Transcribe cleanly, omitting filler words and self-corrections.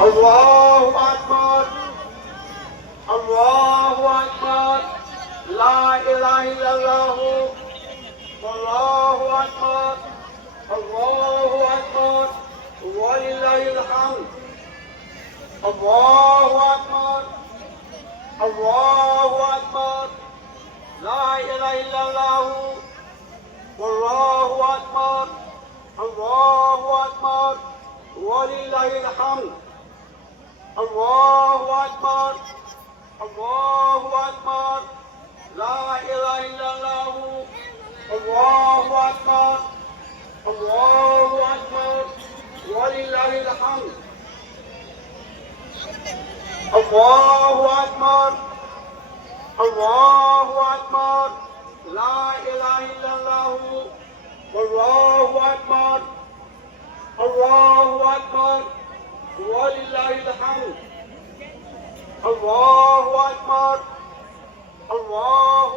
الله أكبر الله أكبر لا إله إلا الله والله أكبر الله أكبر ولله الحمد الله أكبر الله أكبر لا إله إلا الله والله أكبر الله أكبر ولله الحمد الله أكبر الله أكبر لا إله إلا الله الله أكبر الله أكبر ولله الحمد الله أكبر الله أكبر لا إله إلا الله والله أكبر الله أكبر ولله الحمد الله أكبر الله